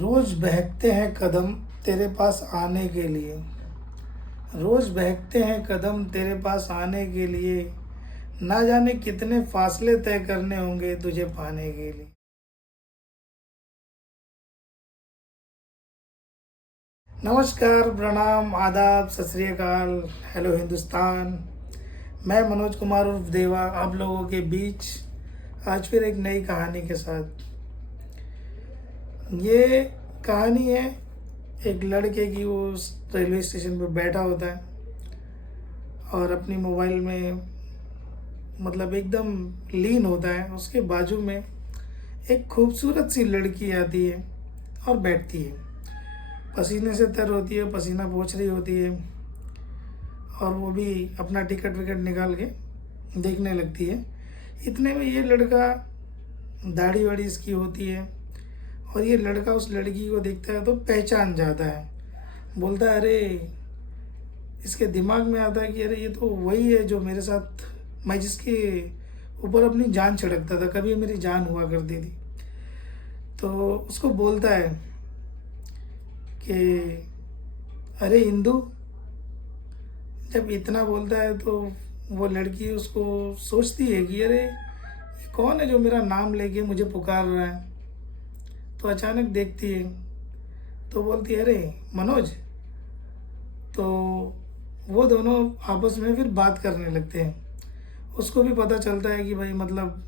रोज बहकते हैं कदम तेरे पास आने के लिए। रोज बहकते हैं कदम तेरे पास आने के लिए। ना जाने कितने फासले तय करने होंगे तुझे पाने के लिए। नमस्कार, प्रणाम, आदाब, सत श्री अकाल। हेलो हिंदुस्तान। मैं मनोज कुमार उर्फ देवा आप लोगों के बीच आज फिर एक नई कहानी के साथ। ये कहानी है एक लड़के की। वो उस रेलवे स्टेशन पे बैठा होता है और अपनी मोबाइल में मतलब एकदम लीन होता है। उसके बाजू में एक खूबसूरत सी लड़की आती है और बैठती है। पसीने से तर होती है, पसीना पोंछ रही होती है और वो भी अपना टिकट विकट निकाल के देखने लगती है। इतने में ये लड़का, दाढ़ी वाड़ी इसकी होती है और ये लड़का उस लड़की को देखता है तो पहचान जाता है। बोलता है, अरे, इसके दिमाग में आता है कि अरे ये तो वही है जो मेरे साथ, मैं जिसके ऊपर अपनी जान छिड़कता था, कभी मेरी जान हुआ करती थी। तो उसको बोलता है कि अरे इंदु। जब इतना बोलता है तो वो लड़की उसको सोचती है कि अरे ये कौन है जो मेरा नाम लेके मुझे पुकार रहा है। तो अचानक देखती है तो बोलती है, अरे मनोज। तो वो दोनों आपस में फिर बात करने लगते हैं। उसको भी पता चलता है कि भाई मतलब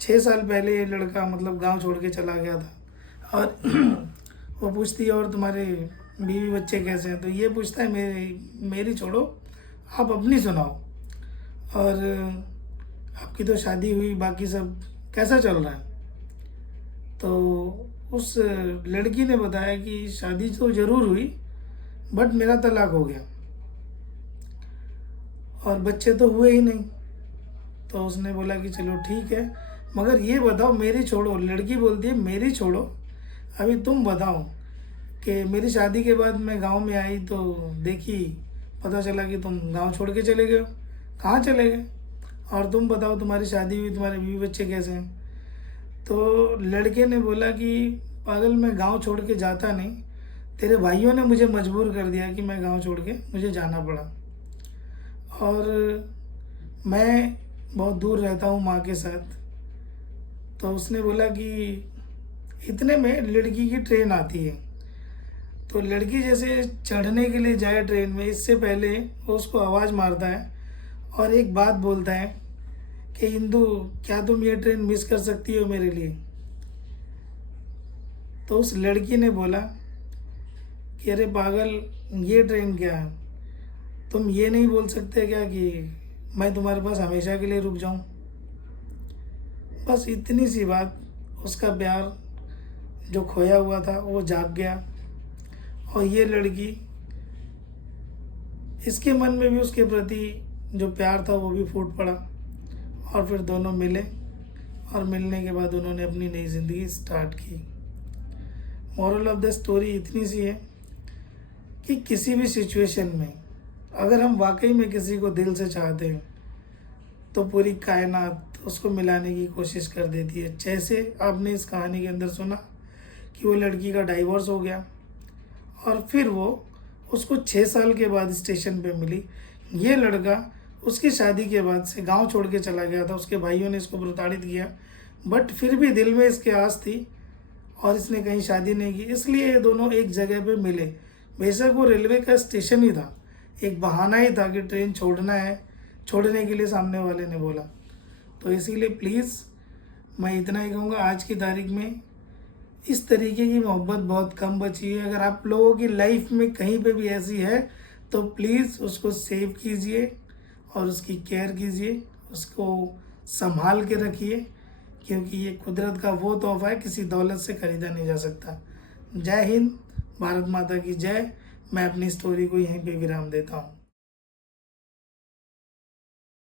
6 साल पहले ये लड़का मतलब गांव छोड़ के चला गया था। और वो पूछती है, और तुम्हारे बीवी बच्चे कैसे हैं? तो ये पूछता है, मेरी छोड़ो, आप अपनी सुनाओ। और आपकी तो शादी हुई, बाकी सब कैसा चल रहा है? तो उस लड़की ने बताया कि शादी तो ज़रूर हुई बट मेरा तलाक हो गया और बच्चे तो हुए ही नहीं। तो उसने बोला कि चलो ठीक है, मगर ये बताओ, मेरी छोड़ो। लड़की बोलती है, मेरी छोड़ो, अभी तुम बताओ कि मेरी शादी के बाद मैं गांव में आई तो देखी, पता चला कि तुम गांव छोड़ के चले गए हो। कहाँ चले गए? और तुम बताओ, तुम्हारी शादी हुई, तुम्हारे बीवी बच्चे कैसे हैं? तो लड़के ने बोला कि पागल, मैं गांव छोड़ के जाता नहीं, तेरे भाइयों ने मुझे मजबूर कर दिया कि मैं गांव छोड़ के मुझे जाना पड़ा। और मैं बहुत दूर रहता हूँ माँ के साथ। तो उसने बोला कि इतने में लड़की की ट्रेन आती है। तो लड़की जैसे चढ़ने के लिए जाए ट्रेन में, इससे पहले वो उसको आवाज़ मारता है और एक बात बोलता है कि इंदु, क्या तुम ये ट्रेन मिस कर सकती हो मेरे लिए? तो उस लड़की ने बोला कि अरे पागल, ये ट्रेन क्या है? तुम ये नहीं बोल सकते क्या कि मैं तुम्हारे पास हमेशा के लिए रुक जाऊं? बस इतनी सी बात, उसका प्यार जो खोया हुआ था वो जाग गया और ये लड़की, इसके मन में भी उसके प्रति जो प्यार था वो भी फूट पड़ा और फिर दोनों मिले और मिलने के बाद उन्होंने अपनी नई ज़िंदगी स्टार्ट की। मॉरल ऑफ द स्टोरी इतनी सी है कि किसी भी सिचुएशन में अगर हम वाकई में किसी को दिल से चाहते हैं तो पूरी कायनात उसको मिलाने की कोशिश कर देती है। जैसे आपने इस कहानी के अंदर सुना कि वो लड़की का डाइवोर्स हो गया और फिर वो उसको 6 साल के बाद स्टेशन पे मिली। ये लड़का उसकी शादी के बाद से गांव छोड़ के चला गया था, उसके भाइयों ने इसको प्रताड़ित किया, बट फिर भी दिल में इसके आस थी और इसने कहीं शादी नहीं की, इसलिए ये दोनों एक जगह पे मिले। बेशक वो रेलवे का स्टेशन ही था, एक बहाना ही था कि ट्रेन छोड़ना है, छोड़ने के लिए सामने वाले ने बोला। तो इसीलिए प्लीज़ मैं इतना ही कहूँगा, आज की तारीख में इस तरीके की मोहब्बत बहुत कम बची है। अगर आप लोगों की लाइफ में कहीं पे भी ऐसी है तो प्लीज़ उसको सेव कीजिए और उसकी केयर कीजिए, उसको संभाल के रखिए, क्योंकि ये कुदरत का वो तोहफा है, किसी दौलत से ख़रीदा नहीं जा सकता। जय हिंद, भारत माता की जय। मैं अपनी स्टोरी को यहीं पे विराम देता हूँ।